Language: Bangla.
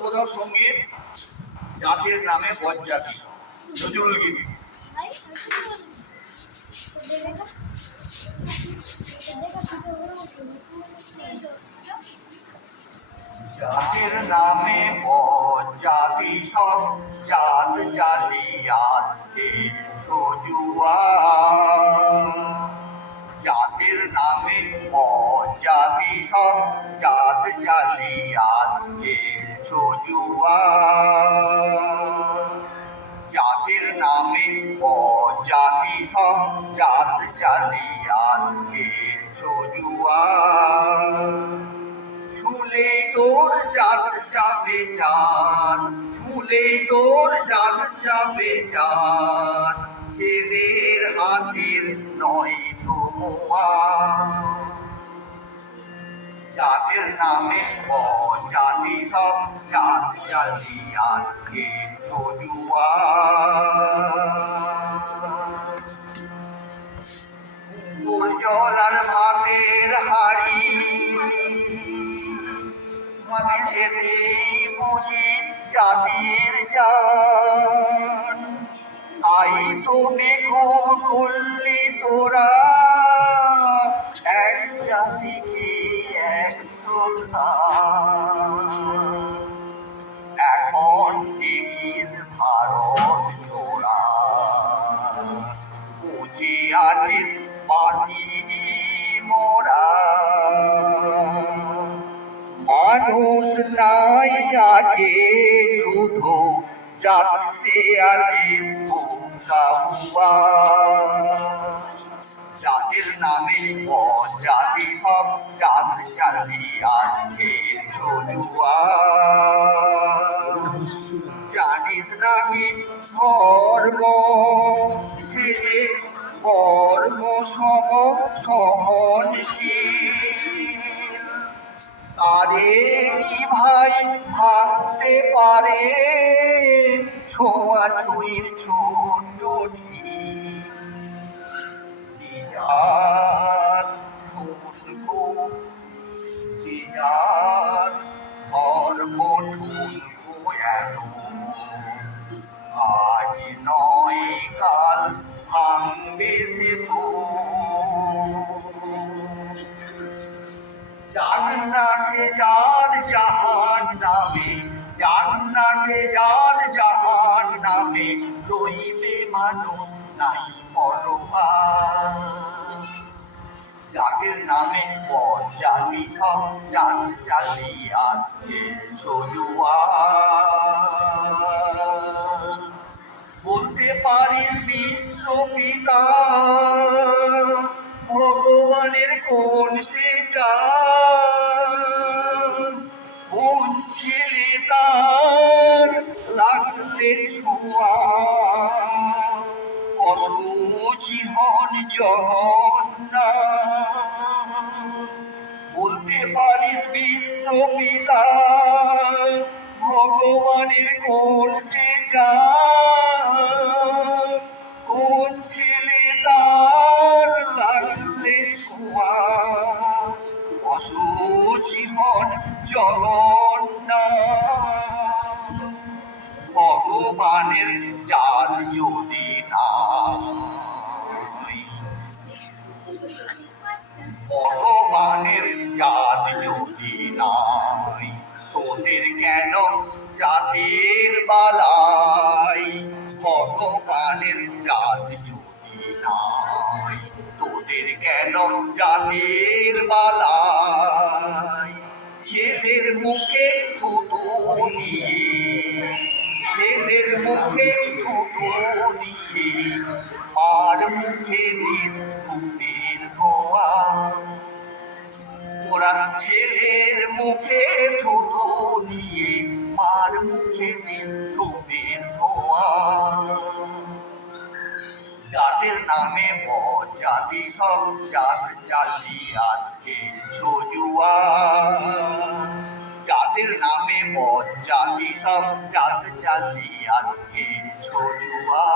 অর্থবোধক সঙ্গীত জাতির নামে বজ্জাতি নজরুল গীতি। জাতির নামে বজ্জাতি সব জাত জালিয়াতে সজুয়া। জাতির নামে বজ্জাতি সব জাত জালিয়াতে সজুয়া। জাতির নামে বজ্জাতি সব জাত জালিয়াতে সজুয়া। শুলে তোর জাত যাবে জান, শুলে তোর জাত যাবে জান, ছেলের হাতের নয় তো জাতির নামে বজ্জাতি সব জাত জালিয়াতে সজুয়া। জলার ভাতের হাড়ি মেঝেতেই বুঝি জাতির জান। তাই তো বেকুব করলি তোরা এক জাতিকে এক এখন দেখিস ভারত তোরা বুঝে আছিস বাঁচি মোরা। মানুষ নাই আছে শুধু যাচ্ছে আজে বোকা। জাতির নামে বজ্জাতি সব জাত জালিয়াতে সজুয়া। জানিস নাকি ধর্ম সে যে কর্ম সম সহনশীল, তারে কি ভাই ভাবতে পারে ছোঁয়াছুঁয়ির ছোট ঠিক। যে যার ঠুনকো, যে যার ধর্ম ঠুনকো এত, আজ নয় কাল ভাঙবে সে তো। যাক না সে যার জাহান নামে, যাক না সে যার জাহান নামে, রইবে মানুষ নাই পরোয়া। জাতির নামে বজ্জাতি সব জাত জালিয়াতে সজুয়া। বলতে পারিস বিশ্বপিতা ভগবানের কোন সে জান, কোন ছেলে তার লাগলে ছোঁয়া, অসুচি হন জহন্না। বলতে পারিস বিশ্বপিতা ভগবানের কোন সে জান, কোন ছেলে তার লাগলে ছোঁয়া, অসুচি হন জগন্না। ভগবানের জাত যদি নাই, ভগবানের জাত যদি নাই, তোদের কেন জাতের বালাই। ভগবানের জাত যদি নাই, তোদের কেন জাতের বালাই। ছেলের মুখে থুতু দিয়ে, ছেলের মুখে থুতু দিয়ে, আর মুখে দিন থুপির ধোয়া। ওরা ছেলের মুখে থুতু দিয়ে, আর মুখে দিন থুপির ধোয়া। জাতির নামে বজ্জাতি সব জাত জালিয়াতে সজুয়া। জাতির নামে বজ্জাতি সব জাত জালিয়াতে সজুয়া।